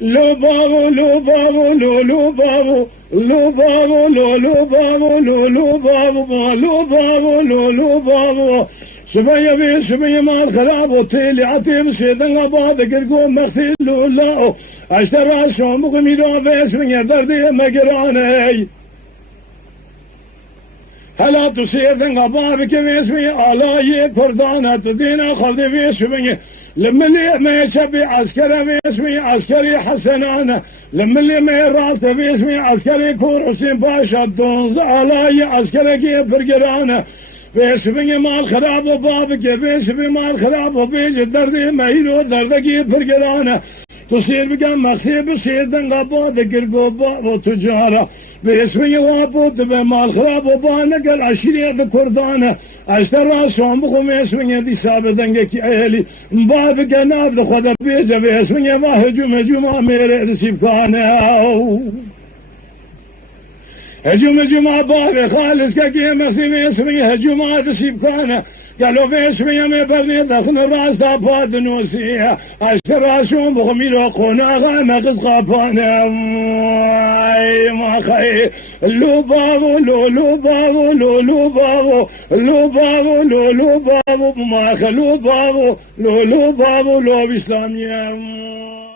لبابو لبابو لبابو لبابو لبابو لبابو لبابو لبابو شبيه بي شبيه ما الخراب وطيلي عتيب سيدنا بعد قرقوم مغسل لولاو اشترى شوم بغميدو بيس من يدردي مقراني هلا تسيدنا بعد كميس من آلاي كردانة تدينا خلدي بيس من لما اللي ما يشبي عسكري باسمي عسكري حسنانة لما اللي ما يراس باسمي عسكري كور حسين باشا الدونز علي عسكري كيف برقرانة باسمي مال خراب وبابك باسمي مال خراب وبيج الدردي ما يلو الدردي كيف برقرانة تصير بقى مخسي بصير دنقا ذكر قوبا وتجارة باسمي وابود بمال خراب وبانقل عشرية كردانة اشترى سوم بخم اسمي دي سابدنقا كيالي مبابك ناب خدا بيجا باسمي ما هجوم ميري رسيب كانا هجوم بابي خالص كي مسيب اسمي هجوم رسيب كانا قالوا في اسمي ما برني دخن الراس داباد نوسيها اشترى شوم بخميلو قونا غانا قصقافانا ما خي لبابو لبابو لبابو لبابو لبابو ما خلو بابو لبابو لو بإسلامية